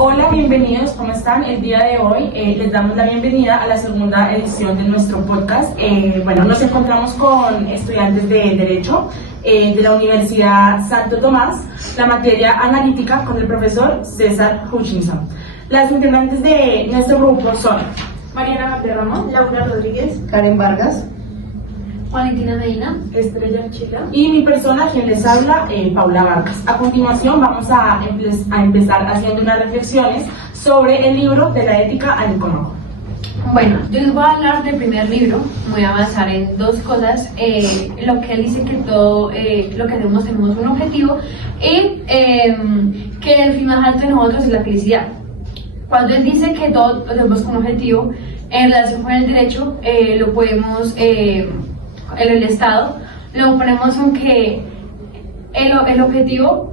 Hola, bienvenidos, ¿cómo están? El día de hoy les damos la bienvenida a la segunda edición de nuestro podcast. Nos encontramos con estudiantes de Derecho de la Universidad Santo Tomás, la materia analítica con el profesor César Hutchinson. Las integrantes de nuestro grupo son Mariana Valderrama, Laura Rodríguez, Karen Vargas, Valentina Medina, Estrella Archila y mi persona, quien les habla, Paula Vargas. A continuación vamos a empezar haciendo unas reflexiones sobre el libro de la ética a Nicómaco. Bueno, yo les voy a hablar del primer libro, voy a avanzar en dos cosas, lo que él dice que todo lo que hacemos tenemos un objetivo y que el fin más alto de nosotros es la felicidad. Cuando él dice que todo lo tenemos con un objetivo, en relación con el derecho, lo podemos, en el Estado, lo ponemos con que el objetivo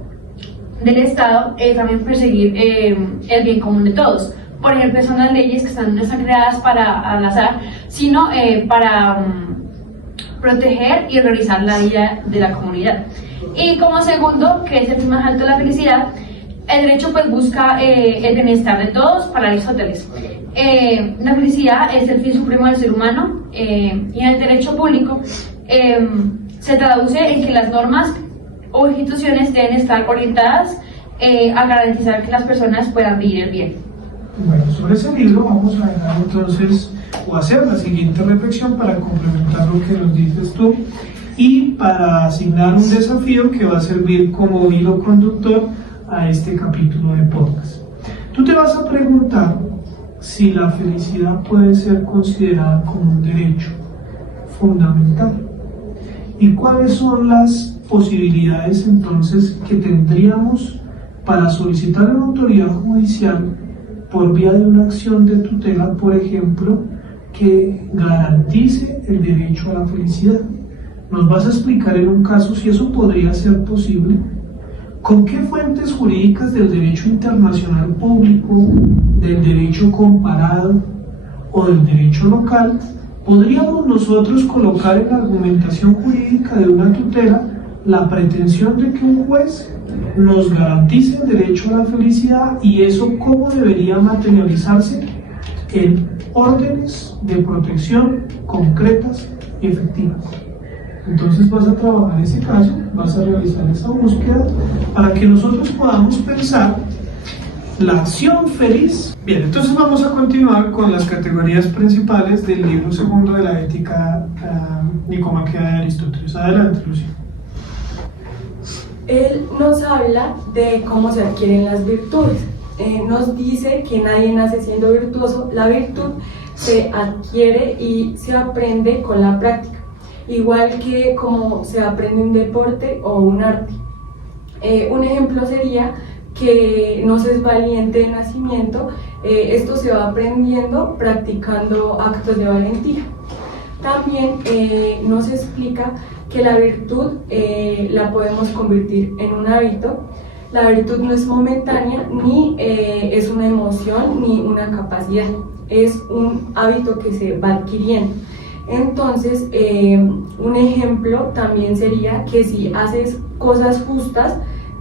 del Estado es también perseguir el bien común de todos. Por ejemplo, son las leyes que no están creadas para al azar, sino para proteger y realizar la vida de la comunidad. Y como segundo, que es el fin más alto de la felicidad, el derecho pues busca el bienestar de todos para Aristóteles. La felicidad es el fin supremo del ser humano y en el derecho público se traduce en que las normas o instituciones deben estar orientadas a garantizar que las personas puedan vivir bien. Bueno, sobre ese libro vamos a dejar entonces o hacer la siguiente reflexión para complementar lo que nos dices tú y para asignar un desafío que va a servir como hilo conductor a este capítulo de podcast. Tú te vas a preguntar si la felicidad puede ser considerada como un derecho fundamental y cuáles son las posibilidades entonces que tendríamos para solicitar a una autoridad judicial por vía de una acción de tutela, por ejemplo, que garantice el derecho a la felicidad. Nos vas a explicar en un caso si eso podría ser posible. ¿Con qué fuentes jurídicas del derecho internacional público, del derecho comparado o del derecho local podríamos nosotros colocar en la argumentación jurídica de una tutela la pretensión de que un juez nos garantice el derecho a la felicidad y eso cómo debería materializarse en órdenes de protección concretas y efectivas? Entonces vas a trabajar ese caso, vas a realizar esa búsqueda para que nosotros podamos pensar la acción feliz. Bien, entonces vamos a continuar con las categorías principales del libro segundo de la ética nicomaquea de Aristóteles. Adelante, Lucía. Él nos habla de cómo se adquieren las virtudes. Nos dice que nadie nace siendo virtuoso, la virtud se adquiere y se aprende con la práctica, igual que como se aprende un deporte o un arte. Un ejemplo sería que no se es valiente de nacimiento, esto se va aprendiendo practicando actos de valentía. También nos explica que la virtud la podemos convertir en un hábito. La virtud no es momentánea, ni es una emoción, ni una capacidad, es un hábito que se va adquiriendo. Entonces, un ejemplo también sería que si haces cosas justas,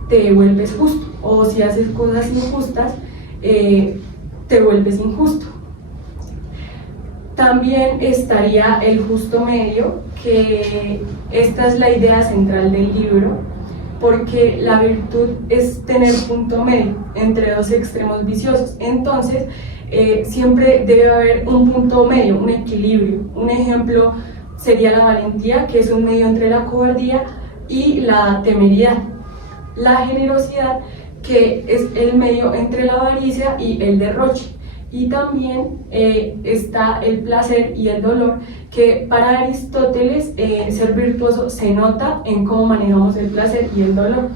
te vuelves justo, o si haces cosas injustas, te vuelves injusto. También estaría el justo medio, que esta es la idea central del libro, porque la virtud es tener punto medio entre dos extremos viciosos. Entonces, siempre debe haber un punto medio, un equilibrio. Un ejemplo sería la valentía, que es un medio entre la cobardía y la temeridad. La generosidad, que es el medio entre la avaricia y el derroche. Y también está el placer y el dolor, que para Aristóteles ser virtuoso se nota en cómo manejamos el placer y el dolor,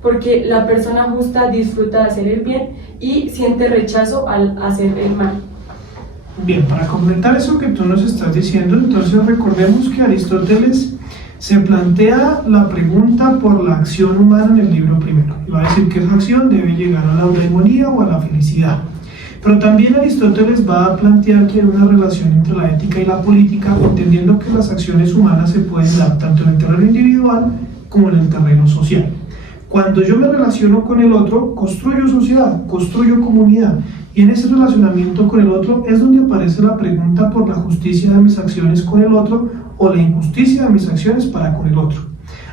porque la persona justa disfruta de hacer el bien y siente rechazo al hacer el mal. Bien, para completar eso que tú nos estás diciendo, entonces recordemos que Aristóteles se plantea la pregunta por la acción humana en el libro primero. Y va a decir que esa acción debe llegar a la eudemonía o a la felicidad. Pero también Aristóteles va a plantear que hay una relación entre la ética y la política, entendiendo que las acciones humanas se pueden dar tanto en el terreno individual como en el terreno social. Cuando yo me relaciono con el otro, construyo sociedad, construyo comunidad. Y en ese relacionamiento con el otro es donde aparece la pregunta por la justicia de mis acciones con el otro o la injusticia de mis acciones para con el otro.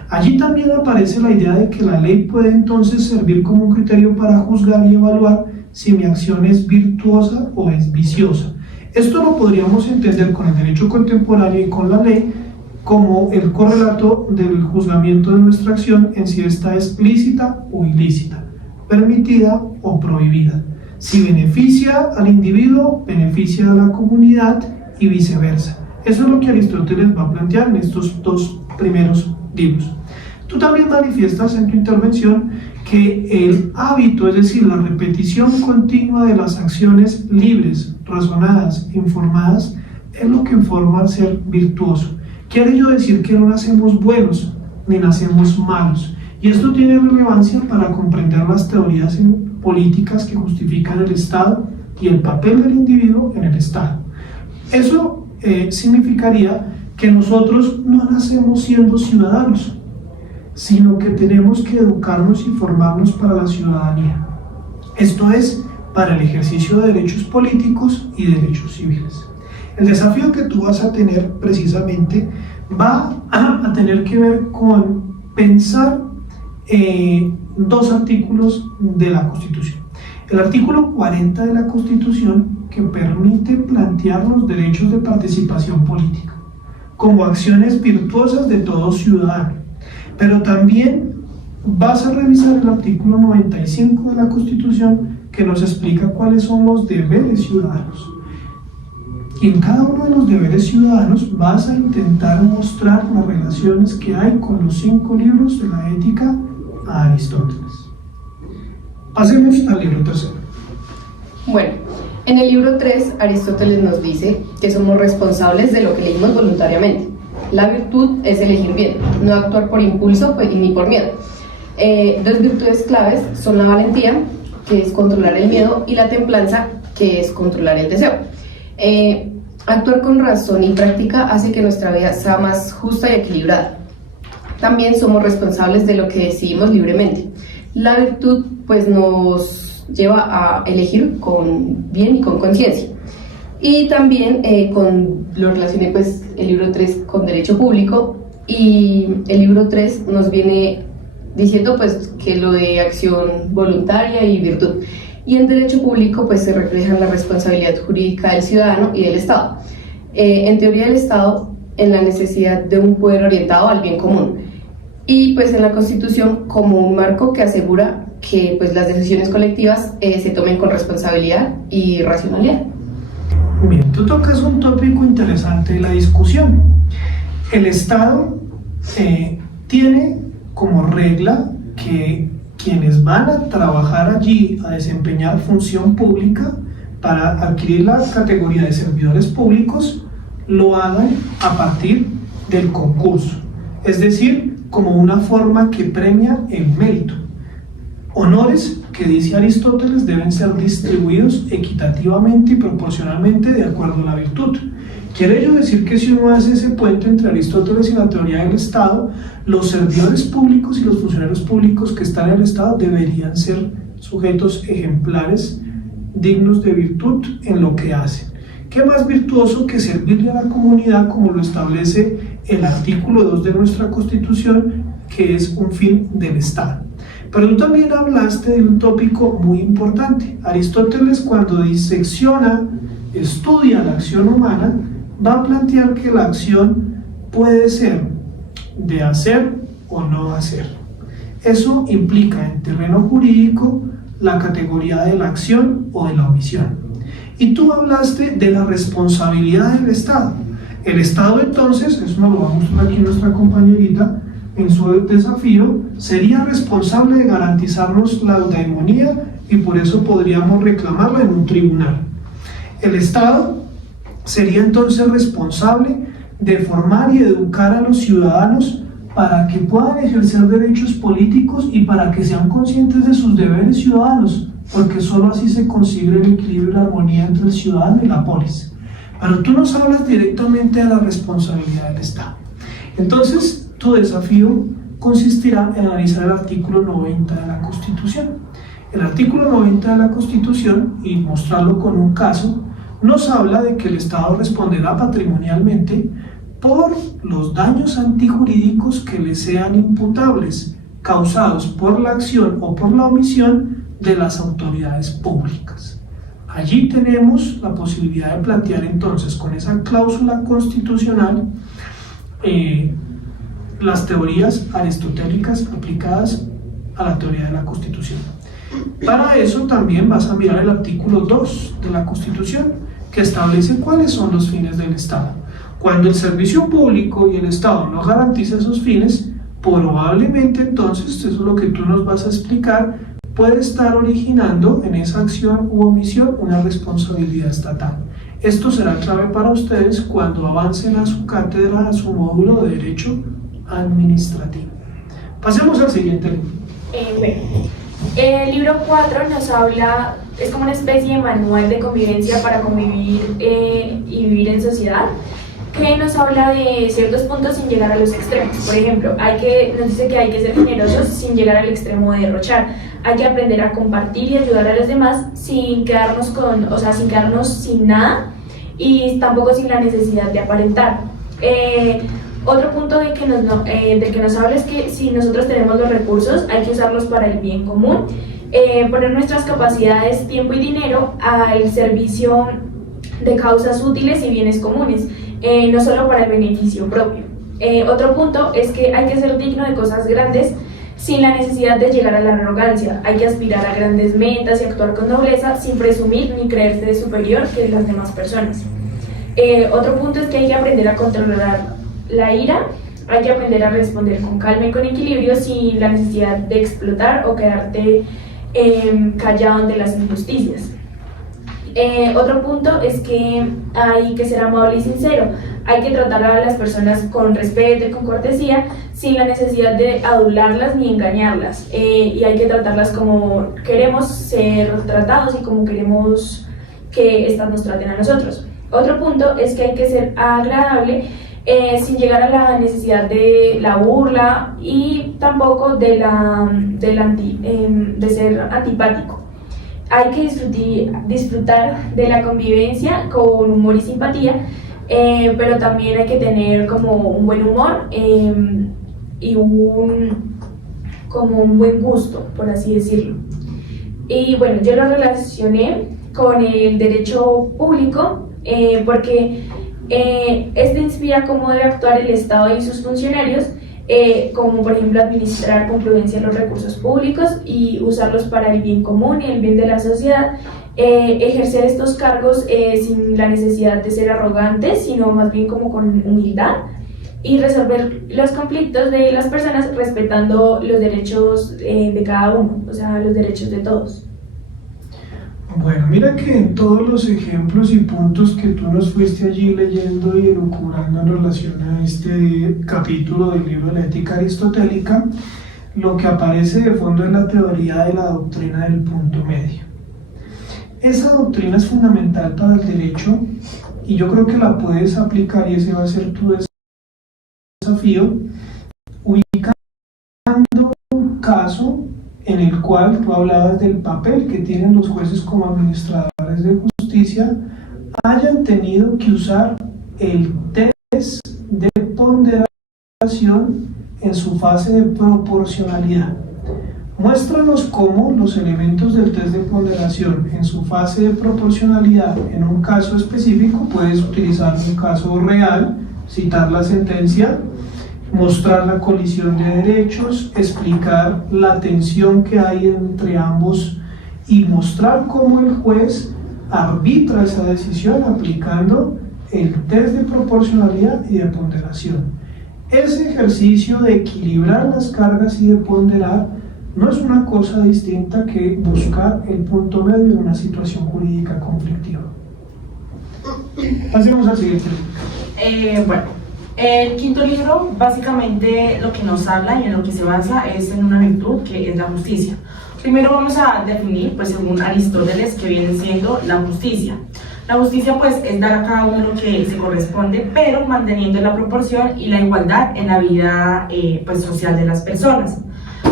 Allí también aparece la idea de que la ley puede entonces servir como un criterio para juzgar y evaluar si mi acción es virtuosa o es viciosa. Esto lo podríamos entender con el derecho contemporáneo y con la ley como el correlato del juzgamiento de nuestra acción en si esta es lícita o ilícita, permitida o prohibida. Si beneficia al individuo, beneficia a la comunidad y viceversa. Eso es lo que Aristóteles va a plantear en estos dos primeros libros. Tú también manifiestas en tu intervención que el hábito, es decir, la repetición continua de las acciones libres, razonadas, informadas, es lo que forma al ser virtuoso. Quiere ello decir que no nacemos buenos ni nacemos malos. Y esto tiene relevancia para comprender las teorías políticas que justifican el Estado y el papel del individuo en el Estado. Eso significaría que nosotros no nacemos siendo ciudadanos, sino que tenemos que educarnos y formarnos para la ciudadanía. Esto es, para el ejercicio de derechos políticos y derechos civiles. El desafío que tú vas a tener precisamente va a tener que ver con pensar dos artículos de la Constitución. El artículo 40 de la Constitución, que permite plantear los derechos de participación política como acciones virtuosas de todo ciudadano. Pero también vas a revisar el artículo 95 de la Constitución, que nos explica cuáles son los deberes ciudadanos. Y en cada uno de los deberes ciudadanos vas a intentar mostrar las relaciones que hay con los 5 libros de la ética a Aristóteles. Pasemos al libro tercero. Bueno, en el libro 3, Aristóteles nos dice que somos responsables de lo que elegimos voluntariamente. La virtud es elegir bien, no actuar por impulso ni por miedo. Dos virtudes claves son la valentía, que es controlar el miedo, y la templanza, que es controlar el deseo. Actuar con razón y práctica hace que nuestra vida sea más justa y equilibrada. También somos responsables de lo que decidimos libremente. La virtud pues nos lleva a elegir con bien y con conciencia. Y también lo relacioné pues el libro 3 con derecho público, y el libro 3 nos viene diciendo pues que lo de acción voluntaria y virtud. Y en derecho público pues se reflejan la responsabilidad jurídica del ciudadano y del Estado. En teoría del Estado, en la necesidad de un poder orientado al bien común. Y pues en la Constitución como un marco que asegura que pues las decisiones colectivas se tomen con responsabilidad y racionalidad. Bien, tú tocas un tópico interesante de la discusión. El Estado tiene como regla que quienes van a trabajar allí a desempeñar función pública para adquirir la categoría de servidores públicos lo hagan a partir del concurso, es decir, como una forma que premia el mérito. Honores que, dice Aristóteles, deben ser distribuidos equitativamente y proporcionalmente de acuerdo a la virtud. Quiere ello decir que si uno hace ese puente entre Aristóteles y la teoría del Estado, los servidores públicos y los funcionarios públicos que están en el Estado deberían ser sujetos ejemplares, dignos de virtud en lo que hacen. ¿Qué más virtuoso que servirle a la comunidad, como lo establece el artículo 2 de nuestra Constitución, que es un fin del Estado? Pero tú también hablaste de un tópico muy importante. Aristóteles, cuando disecciona, estudia la acción humana, va a plantear que la acción puede ser de hacer o no hacer. Eso implica en terreno jurídico la categoría de la acción o de la omisión. Y tú hablaste de la responsabilidad del Estado. El Estado entonces, eso nos lo va a mostrar aquí nuestra compañerita en su desafío, sería responsable de garantizarnos la eudaimonía y por eso podríamos reclamarla en un tribunal. El Estado sería entonces responsable de formar y educar a los ciudadanos para que puedan ejercer derechos políticos y para que sean conscientes de sus deberes ciudadanos, porque solo así se consigue el equilibrio y la armonía entre el ciudadano y la polis. Pero tú nos hablas directamente de la responsabilidad del Estado. Entonces, tu desafío consistirá en analizar el artículo 90 de la Constitución. El artículo 90 de la Constitución, y mostrarlo con un caso, nos habla de que el Estado responderá patrimonialmente por los daños antijurídicos que le sean imputables, causados por la acción o por la omisión de las autoridades públicas. Allí tenemos la posibilidad de plantear entonces con esa cláusula constitucional las teorías aristotélicas aplicadas a la teoría de la Constitución. Para eso también vas a mirar el artículo 2 de la Constitución, que establece cuáles son los fines del Estado. Cuando el servicio público y el Estado no garantiza esos fines, probablemente entonces, eso es lo que tú nos vas a explicar, puede estar originando en esa acción u omisión una responsabilidad estatal. Esto será clave para ustedes cuando avancen a su cátedra, a su módulo de Derecho Administrativo. Pasemos al siguiente libro. El libro 4 nos habla, es como una especie de manual de convivencia para convivir y vivir en sociedad, que nos habla de ciertos puntos sin llegar a los extremos. Por ejemplo, nos dice que hay que ser generosos sin llegar al extremo de derrochar. Hay que aprender a compartir y ayudar a los demás sin quedarnos sin nada y tampoco sin la necesidad de aparentar. Otro punto del que nos habla es que si nosotros tenemos los recursos, hay que usarlos para el bien común, poner nuestras capacidades, tiempo y dinero al servicio de causas útiles y bienes comunes, no solo para el beneficio propio. Otro punto es que hay que ser digno de cosas grandes sin la necesidad de llegar a la arrogancia. Hay que aspirar a grandes metas y actuar con nobleza sin presumir ni creerse superior que las demás personas. Otro punto es que hay que aprender a controlar la ira, hay que aprender a responder con calma y con equilibrio sin la necesidad de explotar o quedarte callado ante las injusticias. Otro punto es que hay que ser amable y sincero, hay que tratar a las personas con respeto y con cortesía sin la necesidad de adularlas ni engañarlas, y hay que tratarlas como queremos ser tratados y como queremos que éstas nos traten a nosotros. Otro punto es que hay que ser agradable sin llegar a la necesidad de la burla y tampoco de ser antipático. Hay que disfrutar de la convivencia con humor y simpatía, pero también hay que tener como un buen humor y como un buen gusto, por así decirlo. Y bueno, yo lo relacioné con el derecho público porque este inspira cómo debe actuar el Estado y sus funcionarios, como por ejemplo administrar con prudencia los recursos públicos y usarlos para el bien común y el bien de la sociedad, ejercer estos cargos sin la necesidad de ser arrogantes, sino más bien como con humildad, y resolver los conflictos de las personas respetando los derechos de cada uno, o sea, los derechos de todos. Bueno, mira que en todos los ejemplos y puntos que tú nos fuiste allí leyendo y elucubrando en relación a este capítulo del libro de la ética aristotélica, lo que aparece de fondo es la teoría de la doctrina del punto medio. Esa doctrina es fundamental para el derecho y yo creo que la puedes aplicar, y ese va a ser tu desafío, ubicando un caso en el cual tú hablabas del papel que tienen los jueces como administradores de justicia, hayan tenido que usar el test de ponderación en su fase de proporcionalidad. Muéstranos cómo los elementos del test de ponderación en su fase de proporcionalidad en un caso específico, puedes utilizar un caso real, citar la sentencia, mostrar la colisión de derechos, explicar la tensión que hay entre ambos y mostrar cómo el juez arbitra esa decisión aplicando el test de proporcionalidad y de ponderación. Ese ejercicio de equilibrar las cargas y de ponderar no es una cosa distinta que buscar el punto medio en una situación jurídica conflictiva. Pasemos al siguiente. El quinto libro básicamente lo que nos habla y en lo que se basa es en una virtud que es la justicia. Primero vamos a definir, pues según Aristóteles, que viene siendo la justicia. La justicia pues es dar a cada uno lo que se corresponde, pero manteniendo la proporción y la igualdad en la vida pues social de las personas.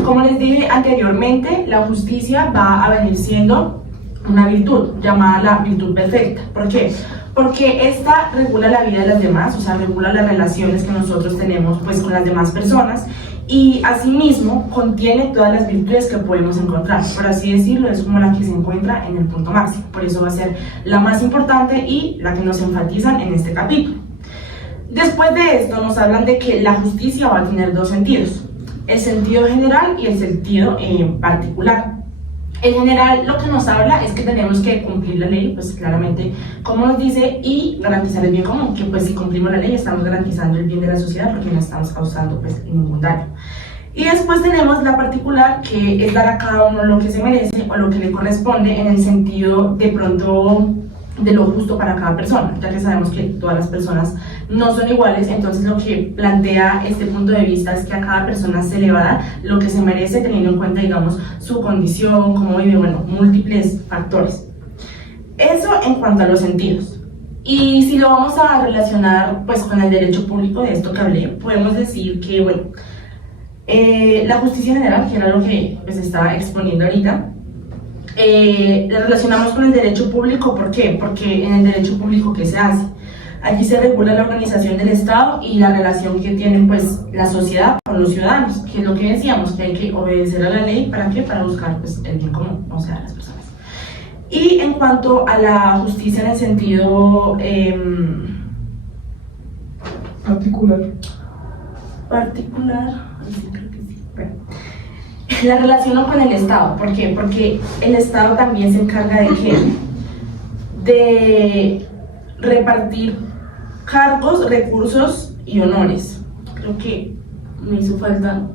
Como les dije anteriormente, la justicia va a venir siendo una virtud llamada la virtud perfecta. ¿Por qué? Porque esta regula la vida de las demás, o sea, regula las relaciones que nosotros tenemos pues con las demás personas, y asimismo contiene todas las virtudes que podemos encontrar. Por así decirlo, es como la que se encuentra en el punto máximo. Por eso va a ser la más importante y la que nos enfatizan en este capítulo. Después de esto nos hablan de que la justicia va a tener dos sentidos: el sentido general y el sentido particular. En general, lo que nos habla es que tenemos que cumplir la ley, pues claramente, como nos dice, y garantizar el bien común, que pues si cumplimos la ley estamos garantizando el bien de la sociedad porque no estamos causando pues ningún daño. Y después tenemos la particular, que es dar a cada uno lo que se merece o lo que le corresponde en el sentido de pronto de lo justo para cada persona, ya que sabemos que todas las personas no son iguales. Entonces lo que plantea este punto de vista es que a cada persona se le va a dar lo que se merece, teniendo en cuenta, digamos, su condición, cómo vive, bueno, múltiples factores. Eso en cuanto a los sentidos. Y si lo vamos a relacionar pues con el derecho público, de esto que hablé, podemos decir que, bueno, la justicia general, que era lo que pues estaba exponiendo ahorita, la relacionamos con el derecho público. ¿Por qué? Porque en el derecho público, ¿qué se hace? Allí se regula la organización del Estado y la relación que tienen pues la sociedad con los ciudadanos, que es lo que decíamos, que hay que obedecer a la ley. ¿Para qué? Para buscar pues el bien común, o sea, las personas. Y en cuanto a la justicia en el sentido particular, sí, creo que sí. Bueno, la relaciono con el Estado. ¿Por qué? Porque el Estado también se encarga de ¿qué? De repartir cargos, recursos y honores. Creo que me hizo falta...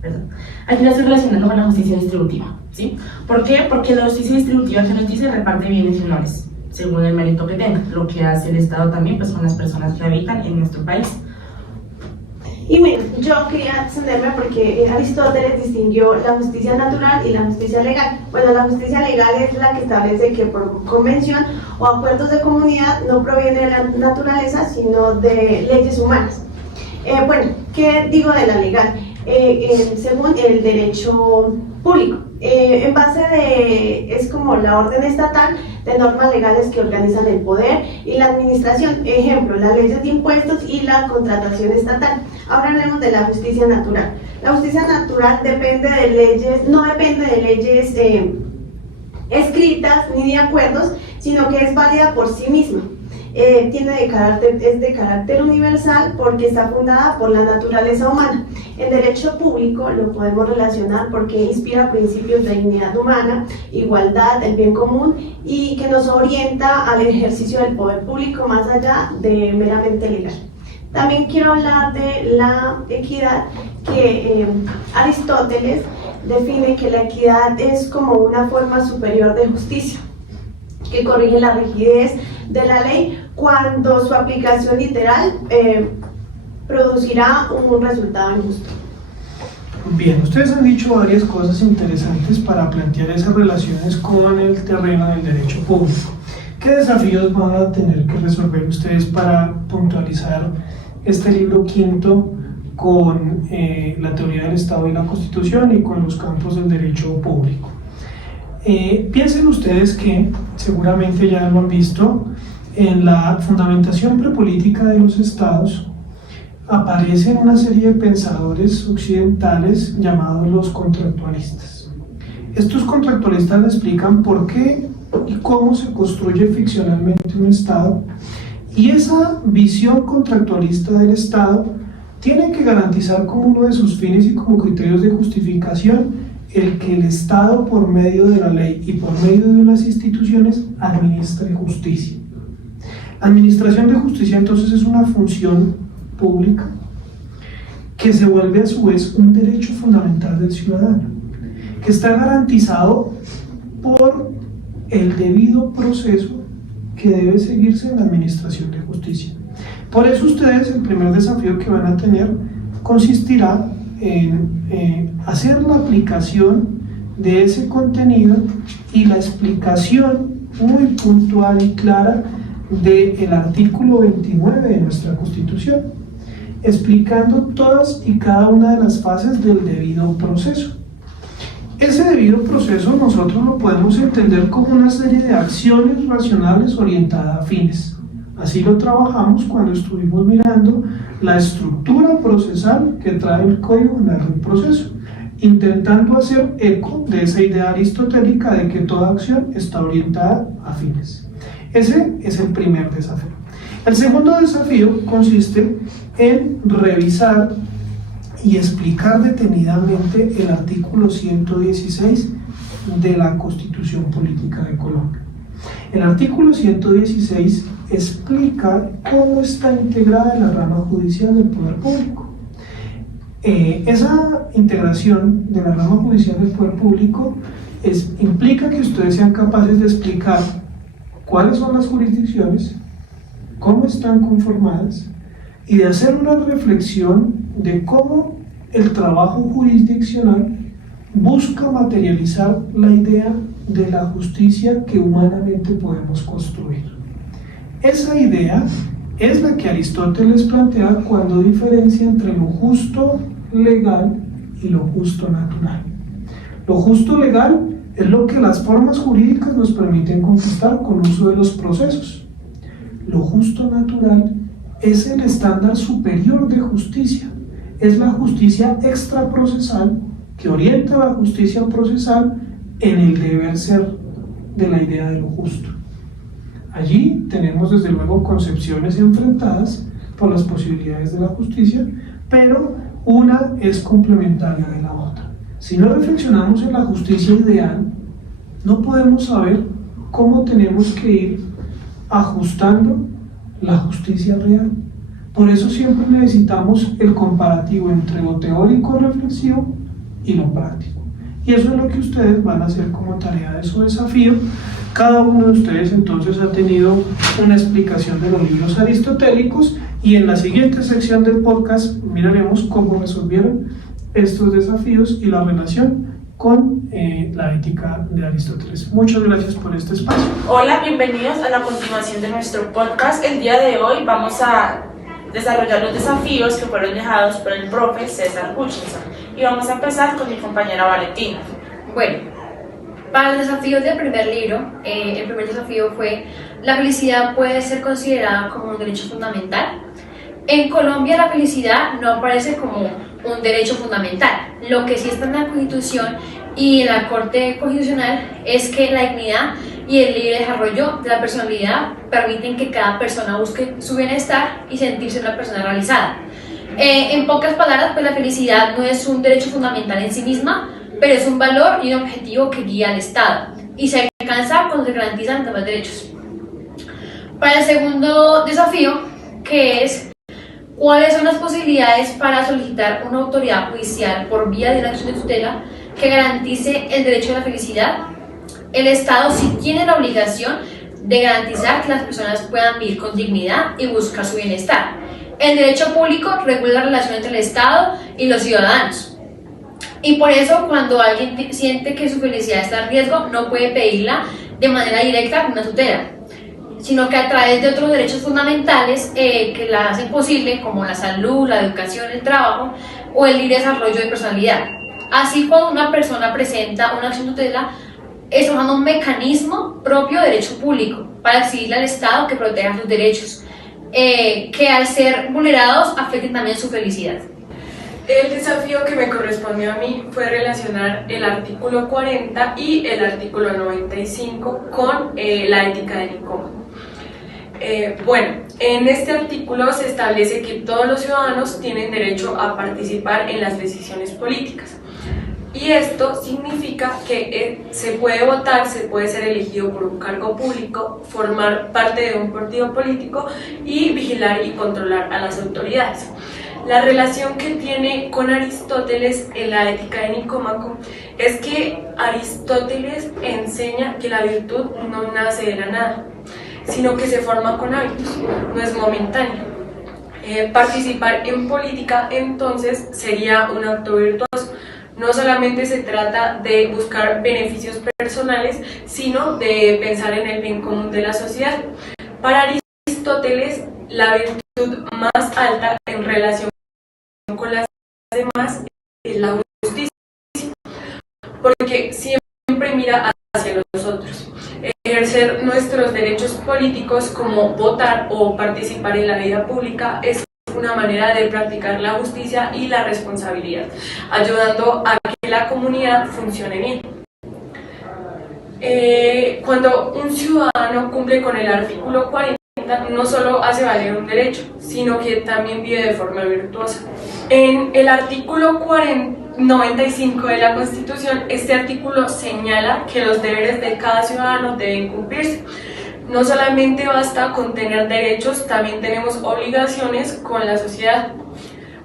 perdón. Aquí lo estoy relacionando con la justicia distributiva, ¿sí? ¿Por qué? Porque la justicia distributiva, que nos dice, reparte bienes y honores según el mérito que tenga, lo que hace el Estado también pues con las personas que habitan en nuestro país. Y bueno, yo quería extenderme porque Aristóteles distinguió la justicia natural y la justicia legal. Bueno, la justicia legal es la que establece que por convención o acuerdos de comunidad no proviene de la naturaleza, sino de leyes humanas. Bueno, ¿qué digo de la legal? Según el derecho público, en base de, es como la orden estatal de normas legales que organizan el poder y la administración, ejemplo, las leyes de impuestos y la contratación estatal. Ahora hablemos de la justicia natural. La justicia natural depende de leyes, no depende de leyes escritas ni de acuerdos, sino que es válida por sí misma. Es de carácter universal porque está fundada por la naturaleza humana. El derecho público lo podemos relacionar porque inspira principios de dignidad humana, igualdad, el bien común, y que nos orienta al ejercicio del poder público más allá de meramente legal. También quiero hablar de la equidad, que Aristóteles define que la equidad es como una forma superior de justicia, que corrige la rigidez de la ley cuando su aplicación literal producirá un resultado injusto. Bien, ustedes han dicho varias cosas interesantes para plantear esas relaciones con el terreno del derecho público. ¿Qué desafíos van a tener que resolver ustedes para puntualizar este libro quinto con la teoría del Estado y la Constitución y con los campos del derecho público? Piensen ustedes que, seguramente ya lo han visto, en la fundamentación prepolítica de los estados aparecen una serie de pensadores occidentales llamados los contractualistas. Estos contractualistas le explican por qué y cómo se construye ficcionalmente un estado, y esa visión contractualista del estado tiene que garantizar como uno de sus fines y como criterios de justificación el que el Estado, por medio de la ley y por medio de las instituciones, administre justicia. La administración de justicia entonces es una función pública que se vuelve a su vez un derecho fundamental del ciudadano, que está garantizado por el debido proceso que debe seguirse en la administración de justicia. Por eso ustedes, el primer desafío que van a tener consistirá en hacer la aplicación de ese contenido y la explicación muy puntual y clara del artículo 29 de nuestra Constitución, explicando todas y cada una de las fases del debido proceso. Ese debido proceso nosotros lo podemos entender como una serie de acciones racionales orientadas a fines. Así lo trabajamos cuando estuvimos mirando la estructura procesal que trae el Código General del Proceso, intentando hacer eco de esa idea aristotélica de que toda acción está orientada a fines. Ese es el primer desafío. El segundo desafío consiste en revisar y explicar detenidamente el artículo 116 de la Constitución Política de Colombia. El artículo 116 explica cómo está integrada la rama judicial del poder público. Esa integración de la rama judicial del poder público implica que ustedes sean capaces de explicar cuáles son las jurisdicciones, cómo están conformadas y de hacer una reflexión de cómo el trabajo jurisdiccional busca materializar la idea de la justicia que humanamente podemos construir. Esa idea es la que Aristóteles plantea cuando diferencia entre lo justo legal y lo justo natural. Lo justo legal es lo que las formas jurídicas nos permiten conquistar con uso de los procesos. Lo justo natural es el estándar superior de justicia, es la justicia extraprocesal que orienta a la justicia procesal en el deber ser de la idea de lo justo. Allí tenemos desde luego concepciones enfrentadas por las posibilidades de la justicia, pero una es complementaria de la otra. Si no reflexionamos en la justicia ideal, no podemos saber cómo tenemos que ir ajustando la justicia real. Por eso siempre necesitamos el comparativo entre lo teórico reflexivo y lo práctico. Y eso es lo que ustedes van a hacer como tarea de su desafío. Cada uno de ustedes entonces ha tenido una explicación de los libros aristotélicos y en la siguiente sección del podcast miraremos cómo resolvieron estos desafíos y la relación con la ética de Aristóteles. Muchas gracias por este espacio. Hola, bienvenidos a la continuación de nuestro podcast. El día de hoy vamos a desarrollar los desafíos que fueron dejados por el profe César Hutchinson y vamos a empezar con mi compañera Valentina. Bueno, para los desafíos del primer libro, el primer desafío fue: ¿la felicidad puede ser considerada como un derecho fundamental? En Colombia la felicidad no aparece como un derecho fundamental. Lo que sí está en la Constitución y en la Corte Constitucional es que la dignidad y el libre desarrollo de la personalidad permiten que cada persona busque su bienestar y sentirse una persona realizada. En pocas palabras, pues la felicidad no es un derecho fundamental en sí misma, pero es un valor y un objetivo que guía al Estado y se alcanza cuando se garantizan demás derechos. Para el segundo desafío, que es ¿cuáles son las posibilidades para solicitar una autoridad judicial por vía de una acción de tutela que garantice el derecho a la felicidad? El Estado sí tiene la obligación de garantizar que las personas puedan vivir con dignidad y buscar su bienestar. El derecho público regula la relación entre el Estado y los ciudadanos. Y por eso, cuando alguien siente que su felicidad está en riesgo, no puede pedirla de manera directa con una tutela, sino que a través de otros derechos fundamentales que la hacen posible, como la salud, la educación, el trabajo o el libre desarrollo de personalidad. Así, cuando una persona presenta una acción de tutela, es usando un mecanismo propio de derecho público para exigirle al Estado que proteja sus derechos, que al ser vulnerados afecten también su felicidad. El desafío que me correspondió a mí fue relacionar el artículo 40 y el artículo 95 con la ética del incómodo. Bueno, en este artículo se establece que todos los ciudadanos tienen derecho a participar en las decisiones políticas. Y esto significa que se puede votar, se puede ser elegido por un cargo público, formar parte de un partido político y vigilar y controlar a las autoridades. La relación que tiene con Aristóteles en la Ética de Nicómaco es que Aristóteles enseña que la virtud no nace de la nada, sino que se forma con hábitos, no es momentáneo. Participar en política entonces sería un acto virtuoso. no solamente se trata de buscar beneficios personales, sino de pensar en el bien común de la sociedad. Para Aristóteles, la virtud más alta en relación con las demás es la justicia, porque siempre mira hacia los otros. Ejercer nuestros derechos políticos como votar o participar en la vida pública es una manera de practicar la justicia y la responsabilidad, ayudando a que la comunidad funcione bien. Cuando un ciudadano cumple con el artículo 40, no solo hace valer un derecho, sino que también vive de forma virtuosa. En el artículo 95 de la Constitución, este artículo señala que los deberes de cada ciudadano deben cumplirse. No solamente basta con tener derechos, también tenemos obligaciones con la sociedad.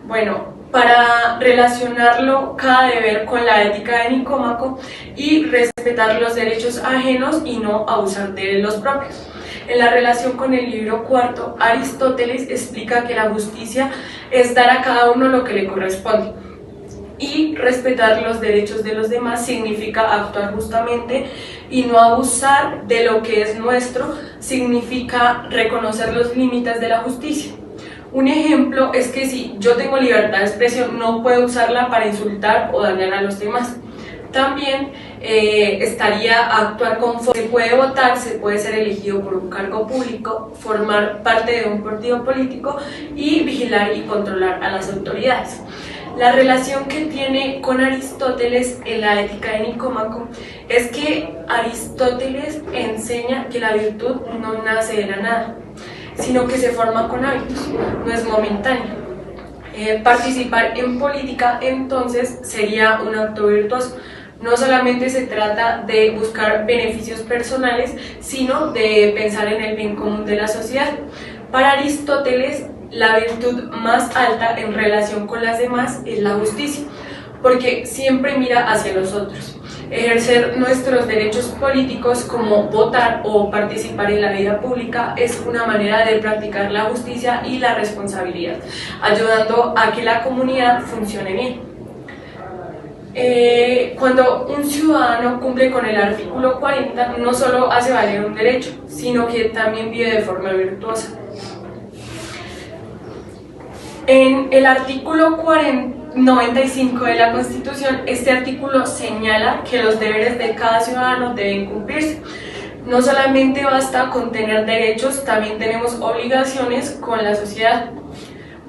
Bueno, para relacionarlo cada deber con la ética de Nicómaco y respetar los derechos ajenos y no abusar de los propios. En la relación con el libro cuarto, Aristóteles explica que la justicia es dar a cada uno lo que le corresponde. Y respetar los derechos de los demás significa actuar justamente y no abusar de lo que es nuestro, significa reconocer los límites de la justicia. Un ejemplo es que si yo tengo libertad de expresión, no puedo usarla para insultar o dañar a los demás. También estaría actuar conforme. Se puede votar, se puede ser elegido por un cargo público, formar parte de un partido político y vigilar y controlar a las autoridades. La relación que tiene con Aristóteles en la ética de Nicómaco es que Aristóteles enseña que la virtud no nace de la nada, sino que se forma con hábitos, no es momentáneo. Participar en política entonces sería un acto virtuoso. No solamente se trata de buscar beneficios personales, sino de pensar en el bien común de la sociedad. Para Aristóteles, la virtud más alta en relación con las demás es la justicia, porque siempre mira hacia los otros. Ejercer nuestros derechos políticos como votar o participar en la vida pública es una manera de practicar la justicia y la responsabilidad, ayudando a que la comunidad funcione bien. Cuando un ciudadano cumple con el artículo 40, no solo hace valer un derecho, sino que también vive de forma virtuosa. En el artículo 95 de la Constitución, este artículo señala que los deberes de cada ciudadano deben cumplirse. No solamente basta con tener derechos, también tenemos obligaciones con la sociedad.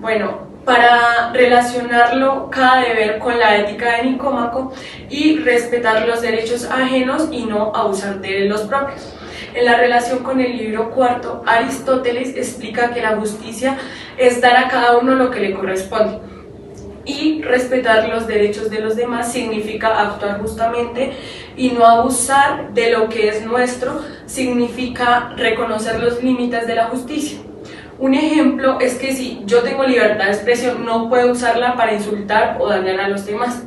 Bueno, para relacionarlo cada deber con la ética de Nicómaco y respetar los derechos ajenos y no abusar de los propios. En la relación con el libro cuarto, Aristóteles explica que la justicia es dar a cada uno lo que le corresponde. Y respetar los derechos de los demás significa actuar justamente y no abusar de lo que es nuestro, significa reconocer los límites de la justicia. Un ejemplo es que si yo tengo libertad de expresión, no puedo usarla para insultar o dañar a los demás.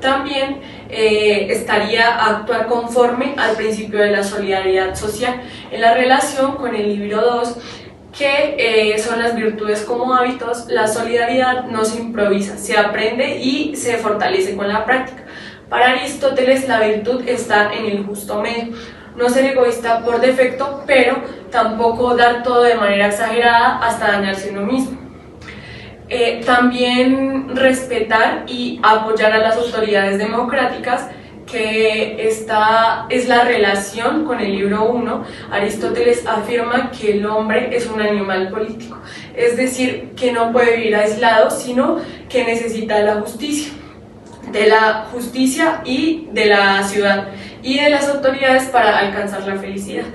También estaría actuar conforme al principio de la solidaridad social. En la relación con el libro 2, que son las virtudes como hábitos, la solidaridad no se improvisa, se aprende y se fortalece con la práctica. Para Aristóteles, la virtud está en el justo medio. No ser egoísta por defecto, pero tampoco dar todo de manera exagerada hasta dañarse uno mismo. También respetar y apoyar a las autoridades democráticas, que esta es la relación con el libro 1. Aristóteles afirma que el hombre es un animal político, es decir, que no puede vivir aislado, sino que necesita la justicia, de la justicia y de la ciudad y de las autoridades para alcanzar la felicidad.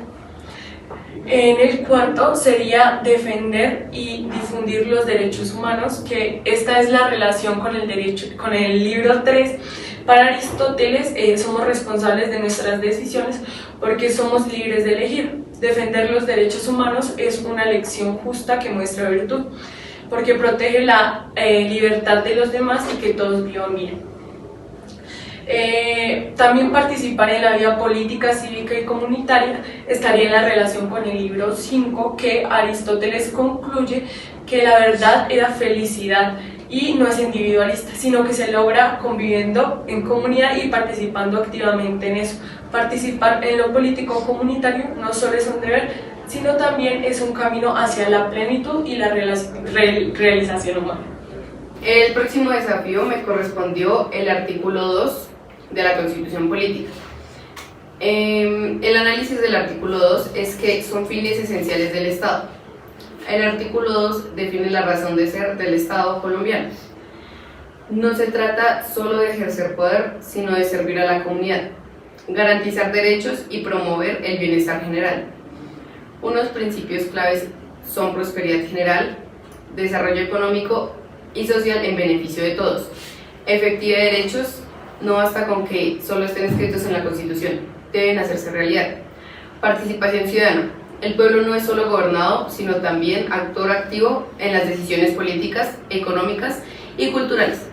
En el cuarto sería defender y difundir los derechos humanos, que esta es la relación con el libro 3. Para Aristóteles somos responsables de nuestras decisiones porque somos libres de elegir. Defender los derechos humanos es una elección justa que muestra virtud, porque protege la libertad de los demás y que todos vivan bien. También participar en la vida política, cívica y comunitaria estaría en la relación con el libro 5, que Aristóteles concluye que la verdad era felicidad, y no es individualista, sino que se logra conviviendo en comunidad y participando activamente en eso. Participar en lo político comunitario no solo es un deber, sino también es un camino hacia la plenitud y la realización humana. El próximo desafío me correspondió el artículo 2 de la Constitución Política. El análisis del artículo 2 es que son fines esenciales del Estado. El artículo 2 define la razón de ser del Estado colombiano. No se trata solo de ejercer poder, sino de servir a la comunidad, garantizar derechos y promover el bienestar general. Unos principios claves son prosperidad general, desarrollo económico y social en beneficio de todos, efectividad de derechos. No basta con que solo estén escritos en la Constitución, deben hacerse realidad. Participación ciudadana. El pueblo no es solo gobernado, sino también actor activo en las decisiones políticas, económicas y culturales.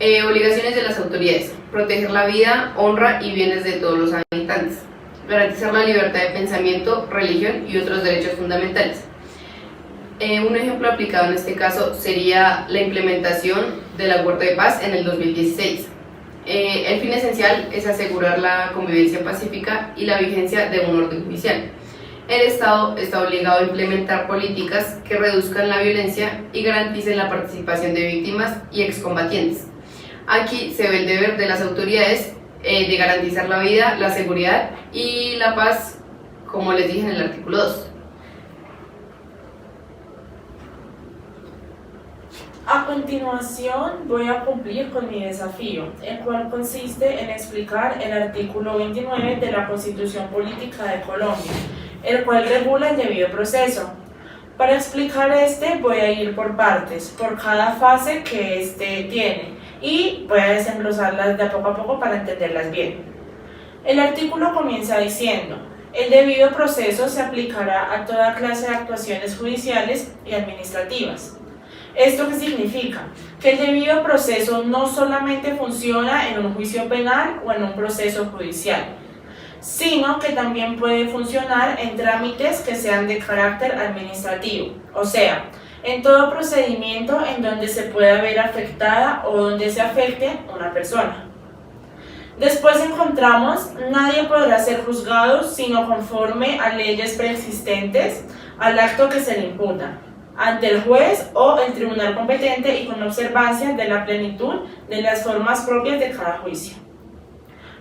Obligaciones de las autoridades. Proteger la vida, honra y bienes de todos los habitantes. Garantizar la libertad de pensamiento, religión y otros derechos fundamentales. Un ejemplo aplicado en este caso sería la implementación del acuerdo de paz en el 2016. El fin esencial es asegurar la convivencia pacífica y la vigencia de un orden judicial. El Estado está obligado a implementar políticas que reduzcan la violencia y garanticen la participación de víctimas y excombatientes. Aquí se ve el deber de las autoridades de garantizar la vida, la seguridad y la paz, como les dije en el artículo 2. A continuación voy a cumplir con mi desafío, el cual consiste en explicar el artículo 29 de la Constitución Política de Colombia, el cual regula el debido proceso. Para explicar voy a ir por partes, por cada fase que tiene, y voy a desenglosarlas de a poco para entenderlas bien. El artículo comienza diciendo: el debido proceso se aplicará a toda clase de actuaciones judiciales y administrativas. ¿Esto qué significa? Que el debido proceso no solamente funciona en un juicio penal o en un proceso judicial, sino que también puede funcionar en trámites que sean de carácter administrativo, o sea, en todo procedimiento en donde se pueda ver afectada o donde se afecte una persona. Después encontramos: nadie podrá ser juzgado sino conforme a leyes preexistentes al acto que se le imputa, ante el juez o el tribunal competente y con observancia de la plenitud de las formas propias de cada juicio.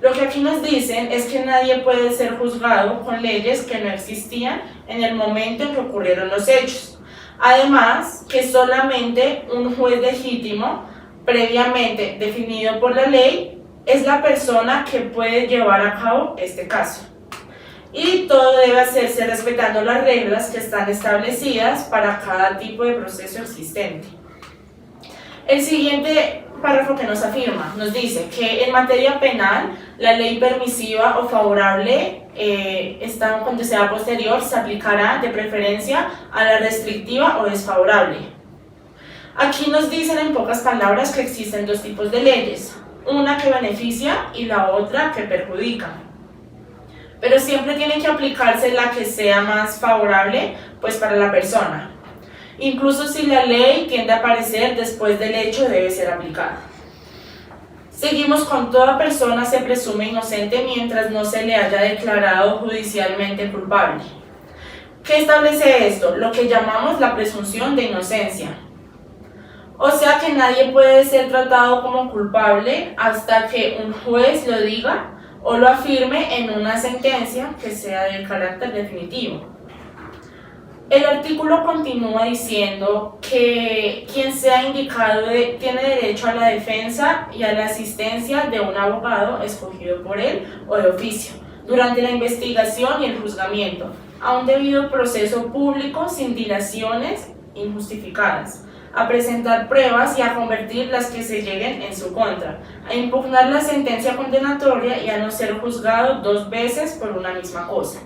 Lo que aquí nos dicen es que nadie puede ser juzgado con leyes que no existían en el momento en que ocurrieron los hechos. Además, que solamente un juez legítimo, previamente definido por la ley, es la persona que puede llevar a cabo este caso. Y todo debe hacerse respetando las reglas que están establecidas para cada tipo de proceso existente. El siguiente párrafo que nos afirma, nos dice que en materia penal, la ley permisiva o favorable, cuando sea posterior, se aplicará de preferencia a la restrictiva o desfavorable. Aquí nos dicen en pocas palabras que existen dos tipos de leyes, una que beneficia y la otra que perjudica. Pero siempre tiene que aplicarse la que sea más favorable para la persona. Incluso si la ley tiende a aparecer después del hecho, debe ser aplicada. Seguimos con: toda persona se presume inocente mientras no se le haya declarado judicialmente culpable. ¿Qué establece esto? Lo que llamamos la presunción de inocencia. O sea que nadie puede ser tratado como culpable hasta que un juez lo diga o lo afirme en una sentencia que sea de carácter definitivo. El artículo continúa diciendo que quien sea indicado tiene derecho a la defensa y a la asistencia de un abogado escogido por él o de oficio durante la investigación y el juzgamiento, a un debido proceso público sin dilaciones injustificadas, a presentar pruebas y a convertir las que se lleguen en su contra, a impugnar la sentencia condenatoria y a no ser juzgado 2 veces por una misma cosa.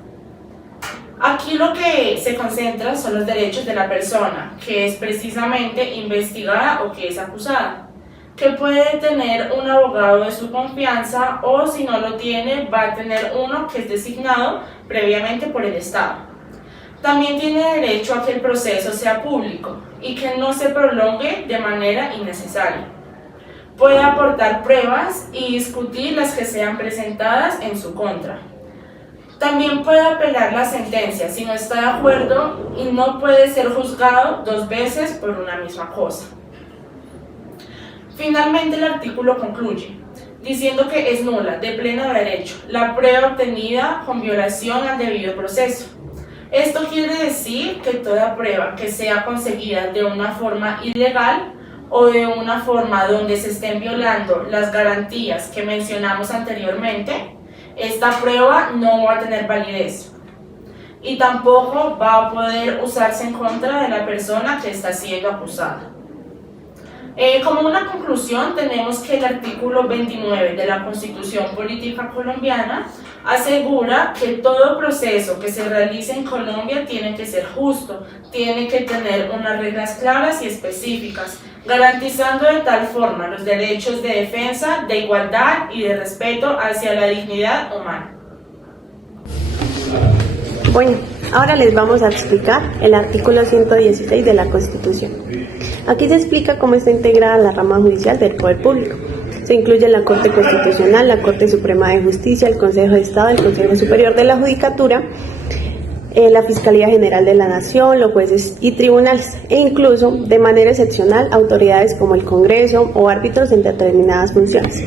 Aquí lo que se concentra son los derechos de la persona, que es precisamente investigada o que es acusada, que puede tener un abogado de su confianza o si no lo tiene va a tener uno que es designado previamente por el Estado. También tiene derecho a que el proceso sea público, y que no se prolongue de manera innecesaria. Puede aportar pruebas y discutir las que sean presentadas en su contra. También puede apelar la sentencia si no está de acuerdo y no puede ser juzgado 2 veces por una misma cosa. Finalmente, el artículo concluye diciendo que es nula, de pleno derecho, la prueba obtenida con violación al debido proceso. Esto quiere decir que toda prueba que sea conseguida de una forma ilegal o de una forma donde se estén violando las garantías que mencionamos anteriormente, esta prueba no va a tener validez y tampoco va a poder usarse en contra de la persona que está siendo acusada. Como una conclusión, tenemos que el artículo 29 de la Constitución Política Colombiana asegura que todo proceso que se realice en Colombia tiene que ser justo, tiene que tener unas reglas claras y específicas, garantizando de tal forma los derechos de defensa, de igualdad y de respeto hacia la dignidad humana. Bueno, ahora les vamos a explicar el artículo 116 de la Constitución. Aquí se explica cómo está integrada la rama judicial del Poder Público. Se incluye la Corte Constitucional, la Corte Suprema de Justicia, el Consejo de Estado, el Consejo Superior de la Judicatura, la Fiscalía General de la Nación, los jueces y tribunales, e incluso, de manera excepcional, autoridades como el Congreso o árbitros en determinadas funciones.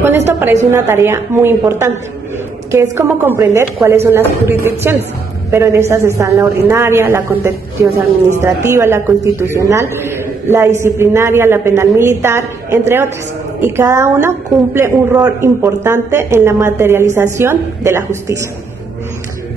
Con esto aparece una tarea muy importante, que es cómo comprender cuáles son las jurisdicciones, pero en estas están la ordinaria, la contenciosa administrativa, la constitucional, la disciplinaria, la penal militar, entre otras, y cada una cumple un rol importante en la materialización de la justicia.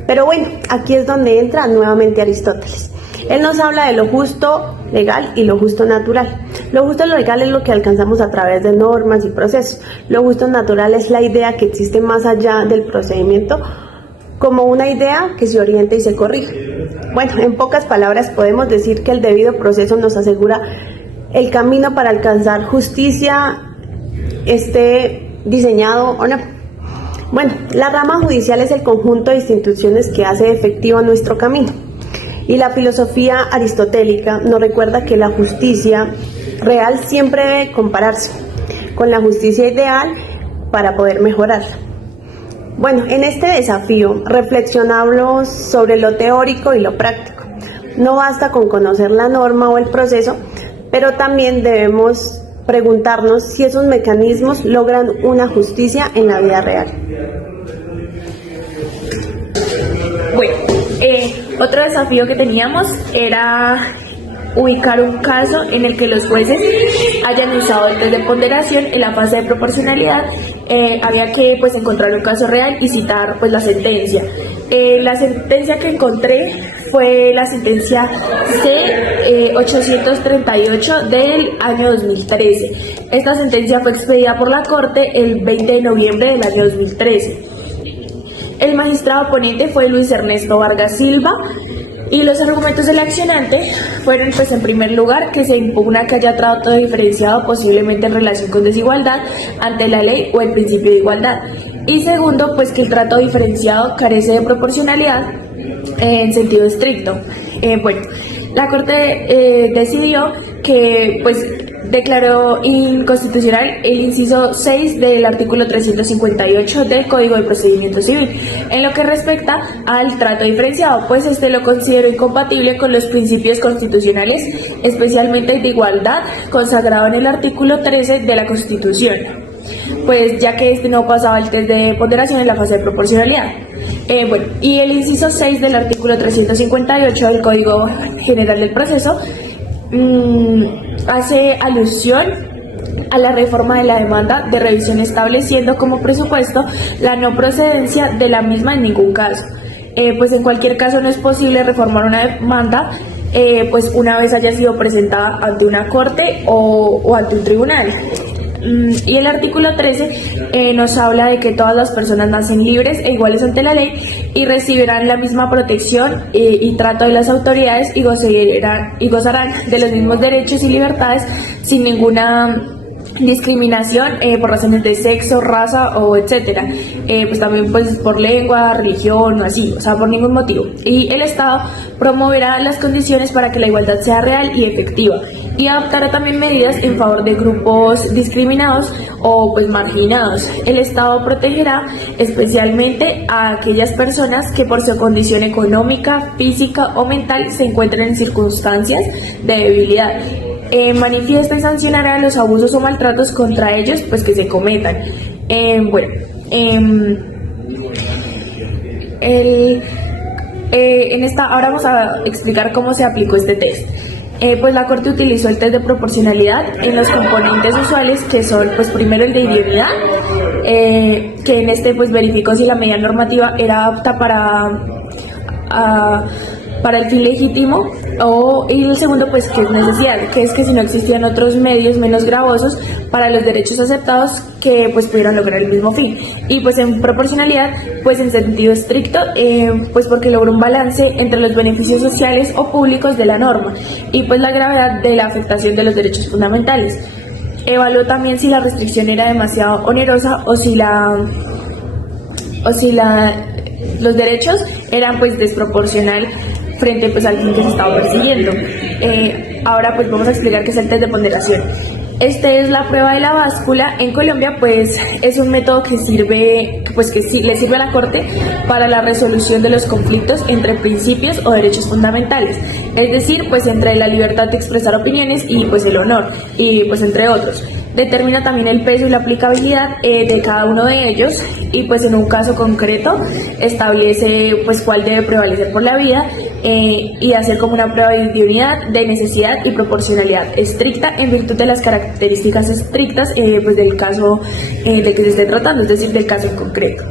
Pero bueno, aquí es donde entra nuevamente Aristóteles. Él nos habla de lo justo legal y lo justo natural. Lo justo legal es lo que alcanzamos a través de normas y procesos. Lo justo natural es la idea que existe más allá del procedimiento, como una idea que se orienta y se corrige. Bueno, en pocas palabras podemos decir que el debido proceso nos asegura el camino para alcanzar justicia, esté diseñado o no. Bueno, la rama judicial es el conjunto de instituciones que hace efectivo nuestro camino. Y la filosofía aristotélica nos recuerda que la justicia real siempre debe compararse con la justicia ideal para poder mejorarla. Bueno, en este desafío reflexionamos sobre lo teórico y lo práctico. No basta con conocer la norma o el proceso, pero también debemos preguntarnos si esos mecanismos logran una justicia en la vida real. Bueno, otro desafío que teníamos era ubicar un caso en el que los jueces hayan usado el test de ponderación en la fase de proporcionalidad. Había que encontrar un caso real y citar la sentencia. La sentencia que encontré fue la sentencia C-838 del año 2013. Esta sentencia fue expedida por la Corte el 20 de noviembre del año 2013. El magistrado ponente fue Luis Ernesto Vargas Silva y los argumentos del accionante fueron, en primer lugar, que se impugna que haya trato diferenciado posiblemente en relación con desigualdad ante la ley o el principio de igualdad. Y segundo, que el trato diferenciado carece de proporcionalidad en sentido estricto. La Corte decidió que, declaró inconstitucional el inciso 6 del artículo 358 del Código de Procedimiento Civil, en lo que respecta al trato diferenciado, este lo considero incompatible con los principios constitucionales, especialmente de igualdad, consagrado en el artículo 13 de la Constitución, ya que no pasaba el test de ponderación en la fase de proporcionalidad. Y el inciso 6 del artículo 358 del Código General del Proceso hace alusión a la reforma de la demanda de revisión, estableciendo como presupuesto la no procedencia de la misma en ningún caso. En cualquier caso no es posible reformar una demanda una vez haya sido presentada ante una corte o ante un tribunal. Y el artículo 13 nos habla de que todas las personas nacen libres e iguales ante la ley y recibirán la misma protección y trato de las autoridades y gozarán de los mismos derechos y libertades sin ninguna discriminación por razones de sexo, raza o etcétera, pues también pues por lengua, religión o así, o sea, por ningún motivo. Y el Estado promoverá las condiciones para que la igualdad sea real y efectiva y adoptará también medidas en favor de grupos discriminados o pues marginados. El Estado protegerá especialmente a aquellas personas que por su condición económica, física o mental se encuentren en circunstancias de debilidad. Manifiesta y sancionará los abusos o maltratos contra ellos pues que se cometan. Ahora vamos a explicar cómo se aplicó este test. Pues la Corte utilizó el test de proporcionalidad en los componentes usuales, que son pues primero el de idoneidad, que en este pues verificó si la medida normativa era apta para el fin legítimo, y el segundo pues que es necesidad, que es que si no existían otros medios menos gravosos para los derechos aceptados que pues pudieran lograr el mismo fin. Y pues en proporcionalidad pues en sentido estricto, pues porque logró un balance entre los beneficios sociales o públicos de la norma y pues la gravedad de la afectación de los derechos fundamentales. Evaluó también si la restricción era demasiado onerosa o si los derechos eran pues desproporcional frente pues al fin que se estaba persiguiendo. Ahora pues vamos a explicar qué es el test de ponderación. Este es la prueba de la báscula. En Colombia pues es un método que le sirve a la Corte para la resolución de los conflictos entre principios o derechos fundamentales, es decir, pues entre la libertad de expresar opiniones y pues el honor, y pues entre otros. Determina también el peso y la aplicabilidad de cada uno de ellos y pues en un caso concreto establece pues cuál debe prevalecer por la vida y hacer como una prueba de idoneidad, de necesidad y proporcionalidad estricta en virtud de las características estrictas pues del caso del que se esté tratando, es decir, del caso en concreto.